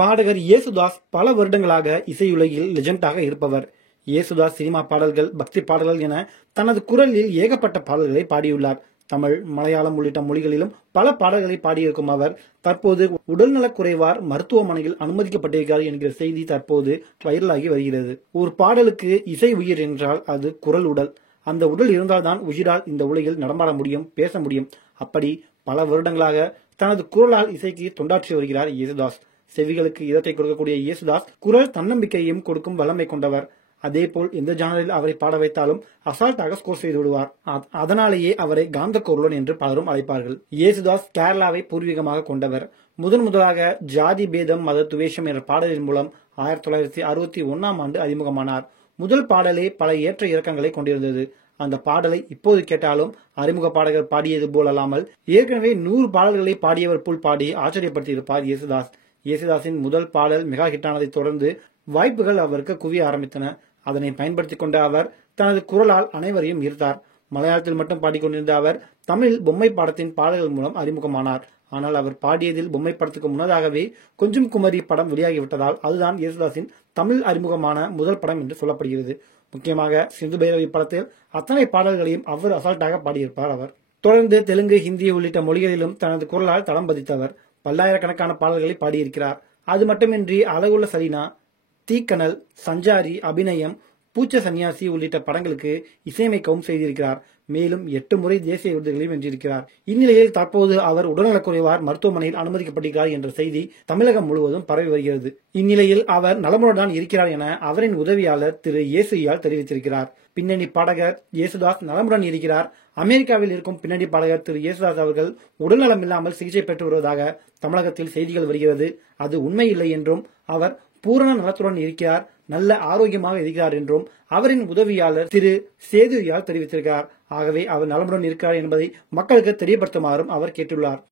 பாடகர் இயேசுதாஸ் பல வருடங்களாக இசையுலகில் லெஜெண்டாக இருப்பவர். இயேசுதாஸ் சினிமா பாடல்கள், பக்தி பாடல்கள் என தனது குரலில் ஏகப்பட்ட பாடல்களை பாடியுள்ளார். தமிழ், மலையாளம் உள்ளிட்ட மொழிகளிலும் பல பாடல்களை பாடியிருக்கும் அவர் தற்போது உடல்நலக் குறைவார் மருத்துவமனையில் அனுமதிக்கப்பட்டிருக்கிறார் என்கிற செய்தி தற்போது வைரலாகி வருகிறது. ஒரு பாடலுக்கு இசை உயிர் என்றால் அது குரல் உடல். அந்த உடல் இருந்தால்தான் உயிரால் இந்த உலகில் நடமாட முடியும், பேச முடியும். அப்படி பல வருடங்களாக தனது குரலால் இசைக்கு தொண்டாற்றி வருகிறார் இயேசுதாஸ். செவிகளுக்கு இதத்தை கொடுக்கக்கூடிய இயேசுதாஸ் குரல் தன்னம்பிக்கையும் கொடுக்கும் வல்லமை கொண்டவர். அதேபோல் எந்த ஜானரில் அவரை பாட வைத்தாலும் அசால்ட்டாக ஸ்கோர் செய்து விடுவார். அதனாலேயே அவரை காந்த குரலன் என்று பலரும் அழைப்பார்கள். இயேசுதாஸ் கேரளாவை பூர்வீகமாக கொண்டவர். முதலாக ஜாதி பேதம் மத துவேஷம் என்ற பாடலின் மூலம் 1961 அறிமுகமானார். முதல் பாடலே பல ஏற்ற இறக்கங்களை கொண்டிருந்தது. அந்த பாடலை இப்போது கேட்டாலும் அறிமுக பாடகர் பாடியது போல் அல்லாமல் ஏற்கனவே 100 பாடல்களை பாடியவர் போல் பாடி ஆச்சரியப்படுத்தியிருப்பார் இயேசுதாஸ். இயேசுதாஸின் முதல் பாடல் மெகா ஹிட்டானதை தொடர்ந்து வாய்ப்புகள் அவருக்கு குவிய ஆரம்பித்தன. அதனை பயன்படுத்திக் கொண்ட அவர் தனது குரலால் அனைவரையும் ஈர்த்தார். மலையாளத்தில் மட்டும் பாடிக்கொண்டிருந்த அவர் தமிழில் பொம்மை பாடத்தின் பாடல்கள் மூலம் அறிமுகமானார். ஆனால் அவர் பாடியதில் பொம்மை படத்துக்கு முன்னதாகவே கொஞ்சம் குமரி படம் வெளியாகிவிட்டதால் அதுதான் இயேசுதாஸின் தமிழ் அறிமுகமான முதல் படம் என்று சொல்லப்படுகிறது. முக்கியமாக சிந்து பைரவி படத்தில் அத்தனை பாடல்களையும் அவர் அசால்ட்டாக பாடியிருப்பார். அவர் தொடர்ந்து தெலுங்கு, ஹிந்தி உள்ளிட்ட மொழிகளிலும் தனது குரலால் தடம் பதித்தவர். பல்லாயிரக்கணக்கான பாடல்களை பாடியிருக்கிறார். அது மட்டுமின்றி அழகுள்ள சலீனா, தீக்கனல், சஞ்சாரி, அபிநயம், பூச்ச சன்னியாசி உள்ளிட்ட படங்களுக்கு இசையமைக்கவும் செய்திருக்கிறார். மேலும் 8 முறை தேசிய விருதுகளையும் வென்றிருக்கிறார். இந்நிலையில் தற்போது அவர் உடல்நலக்குறைவார் மருத்துவமனையில் அனுமதிக்கப்பட்டிருக்கிறார் என்ற செய்தி தமிழகம் முழுவதும் பரவி வருகிறது. இந்நிலையில் அவர் நலமுடன் இருக்கிறார் என அவரின் உதவியாளர் திரு இயேசுயால் தெரிவித்திருக்கிறார். பின்னணி பாடகர் இயேசுதாஸ் நலமுடன் இருக்கிறார். அமெரிக்காவில் இருக்கும் பின்னணி பாடகர் திரு இயேசுதாஸ் அவர்கள் உடல்நலம் இல்லாமல் சிகிச்சை பெற்று வருவதாக தமிழகத்தில் செய்திகள் வருகிறது. அது உண்மை இல்லை என்றும் அவர் பூரண நலத்துடன் இருக்கிறார், நல்ல ஆரோக்கியமாக இருக்கிறார் என்றும் அவரின் உதவியாளர் திரு சேதுயால் தெரிவித்திருக்கிறார். ஆகவே அவர் நலமுடன் இருக்கிறார் என்பதை மக்களுக்கு தெரியப்படுத்துமாறும் அவர் கேட்டுள்ளார்.